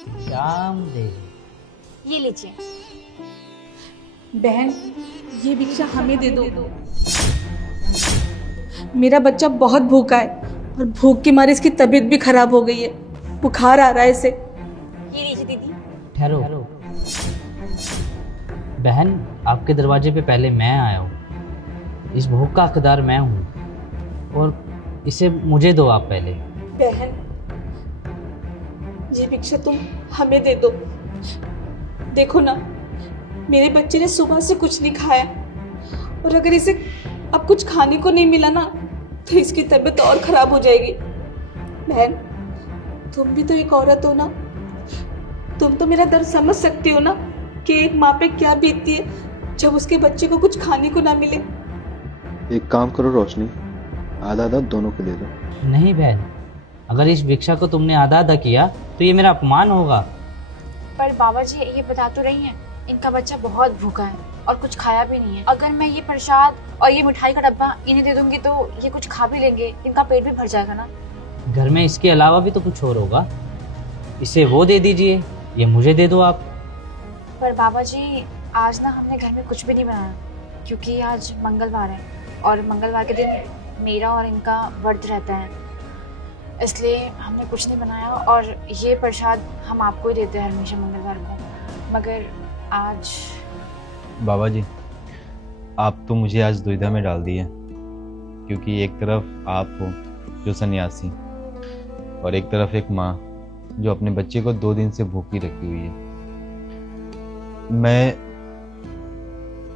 श्याम देवी। ये लीजिए। बहन, ये भिक्षा हमें दे दो। मेरा बच्चा बहुत भूखा है और भूख के मारे इसकी तबीयत भी खराब हो गई है। बुखार आ रहा है इसे। ये लीजिए दीदी। ठहरो। बहन, आपके दरवाजे पे पहले मैं आया हूँ। इस भूख का हकदार मैं हूँ और इसे मुझे दो आप पहले। बहन, ये भिक्षा तुम हमें दे दो। देखो ना, मेरे बच्चे ने सुबह से कुछ नहीं खाया और अगर इसे अब कुछ खाने को नहीं मिला ना तो इसकी तबीयत और खराब हो जाएगी। बहन, तुम भी तो एक औरत हो ना, तुम तो मेरा दर्द समझ सकती हो ना कि एक माँ पे क्या बीतती है जब उसके बच्चे को कुछ खाने को ना मिले। एक काम करो रोशनी, आधा आधा दोनों को दे दो। नहीं बहन, अगर इस भिक्षा को तुमने आधा आधा किया तो ये मेरा अपमान होगा। पर बाबा जी ये बता तो रही हैं, इनका बच्चा बहुत भूखा है और कुछ खाया भी नहीं है। अगर मैं ये प्रसाद और ये मिठाई का डब्बा इन्हें दे दूंगी तो ये कुछ खा भी लेंगे, इनका पेट भी भर जाएगा ना। घर में इसके अलावा भी तो कुछ और होगा। इसे वो दे दीजिए, ये मुझे दे दो आप। पर बाबा जी आज ना हमने घर में कुछ भी नहीं बनाया क्योंकि आज मंगलवार है और मंगलवार के दिन मेरा और इनका व्रत रहता है, इसलिए हमने कुछ नहीं बनाया और ये प्रसाद हम आपको ही देते हैं हमेशा मंगलवार को। मगर आज बाबा जी, आप तो मुझे आज दुविधा में डाल दिए, क्योंकि एक तरफ आप हो जो सन्यासी और एक तरफ एक माँ जो अपने बच्चे को 2 दिन से भूखी रखी हुई है। मैं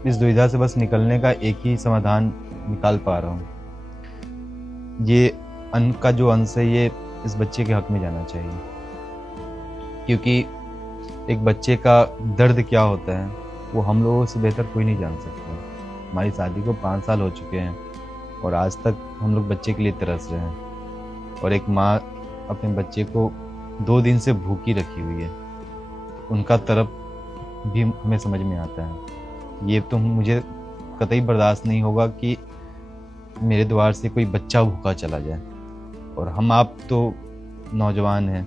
इस दुविधा से बस निकलने का एक ही समाधान निकाल पा रहा हूँ। ये अन्न का जो अंश है ये इस बच्चे के हक में जाना चाहिए, क्योंकि एक बच्चे का दर्द क्या होता है वो हम लोगों से बेहतर कोई नहीं जान सकता। हमारी शादी को 5 साल हो चुके हैं और आज तक हम लोग बच्चे के लिए तरस रहे हैं और एक माँ अपने बच्चे को 2 दिन से भूखी रखी हुई है, उनका तरफ भी हमें समझ में आता है। ये तो मुझे कतई बर्दाश्त नहीं होगा कि मेरे द्वार से कोई बच्चा भूखा चला जाए। और हम आप तो नौजवान हैं,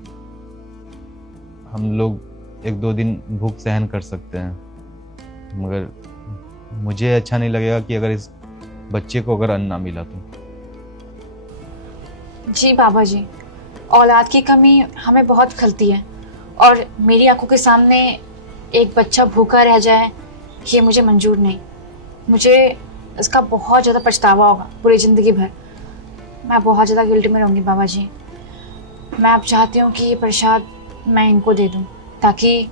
हम लोग 1-2 दिन भूख सहन कर सकते हैं, मगर मुझे अच्छा नहीं लगेगा कि अगर इस बच्चे को अगर अन्न ना मिला तो। जी बाबा जी, औलाद की कमी हमें बहुत खलती है और मेरी आंखों के सामने एक बच्चा भूखा रह जाए ये मुझे मंजूर नहीं। मुझे इसका बहुत ज़्यादा पछतावा होगा पूरी ज़िंदगी भर। मैं बहुत ज़्यादा गिल्ट में रहूँगी बाबा जी। मैं अब चाहती हूँ कि ये प्रसाद मैं इनको दे दूँ ताकि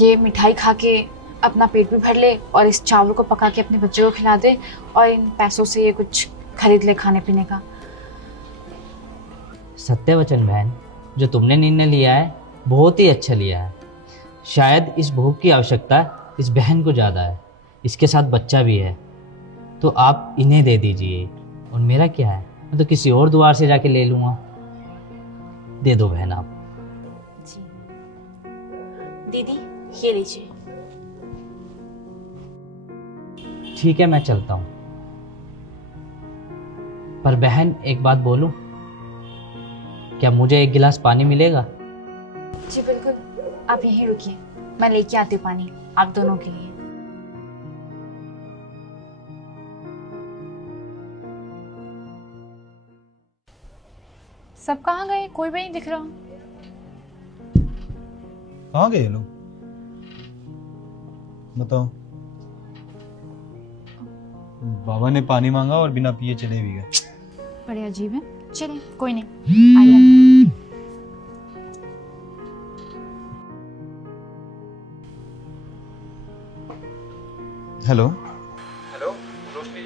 ये मिठाई खा के अपना पेट भी भर ले और इस चावल को पका के अपने बच्चे को खिला दे और इन पैसों से ये कुछ खरीद ले खाने पीने का। सत्य वचन बहन, जो तुमने निर्णय लिया है बहुत ही अच्छा लिया है। शायद इस भूख की आवश्यकता इस बहन को ज़्यादा है, इसके साथ बच्चा भी है, तो आप इन्हें दे दीजिए और मेरा क्या है, मैं तो किसी और द्वार से जाके ले लूँगा। दे दो बहन आप। जी दीदी, ये लीजिए। ठीक है, मैं चलता हूँ। पर बहन एक बात बोलूं, क्या मुझे 1 गिलास पानी मिलेगा? जी बिल्कुल, आप यहीं रुकिए, मैं लेके आती हूँ पानी आप दोनों के लिए। सब कहाँ गए? कोई भी नहीं दिख रहा। कहाँ गए लोग बताओ? बाबा ने पानी मांगा और बिना पिए चले भी गए। बड़े अजीब है। चलिए कोई नहीं, आइए। हेलो। हेलो, रोशनी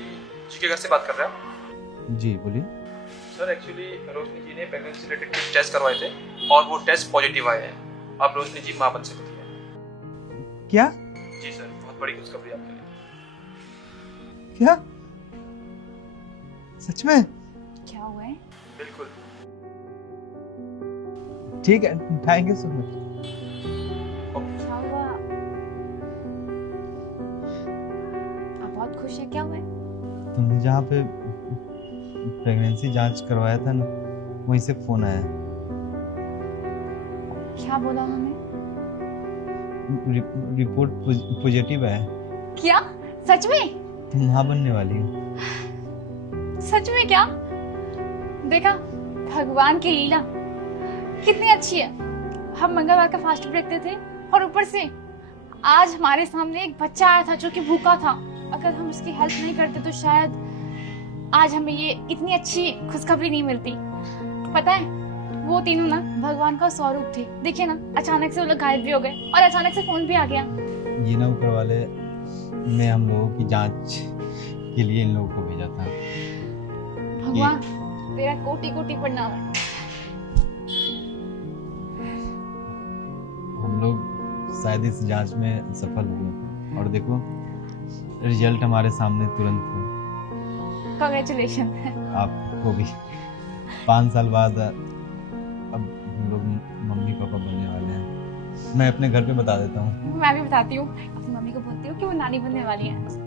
जी के घर से बात कर रहे हैं? जी बोलिए। सर एक्चुअली रोशनी जी ने प्रेगनेंसी रिलेटेड टेस्ट करवाए थे और वो टेस्ट पॉजिटिव आए हैं। अब रोशनी जी मां बन सकती है। क्या? जी सर, बहुत बड़ी खुशखबरी आपके लिए। क्या सच में? क्या हुआ है? बिल्कुल। ठीक है, थैंक यू सो मच। क्या हुआ? आप बहुत खुश हैं, क्या हुआ है? तुमने जहाँ पे प्रेगनेंसी जांच करवाया था ना, वहीं से फोन आया है। क्या बोला उन्होंने? रिपोर्ट पॉजिटिव है। क्या? सच में? तुम माँ बनने वाली हो। सच में क्या? देखा, भगवान की लीला कितनी अच्छी है। हम मंगलवार का फास्ट रखते थे और ऊपर से आज हमारे सामने एक बच्चा आया था जो कि भूखा था। अगर हम उसकी हेल्प नहीं करते तो शायद आज हमें ये इतनी अच्छी खुशखबरी नहीं मिलती। पता है, वो तीनों ना भगवान का स्वरूप थे। देखिए ना, अचानक से वो लोग गायब भी हो गए और अचानक से फोन भी आ गया। ये ना ऊपर वाले ने हम लोगों की जांच के लिए इन लोगों को भेजा था। भगवान तेरा कोटि कोटि प्रणाम है। हम लोग शायद इस जांच में सफल हुए और देखो रिजल्ट हमारे सामने तुरंत है। कांग्रेचुलेशन। आपको भी 5 साल बाद अब हम लोग मम्मी पापा बनने वाले हैं। मैं अपने घर पे बता देता हूँ। मैं भी बताती हूँ, अपनी मम्मी को बोलती हूँ कि वो नानी बनने वाली है।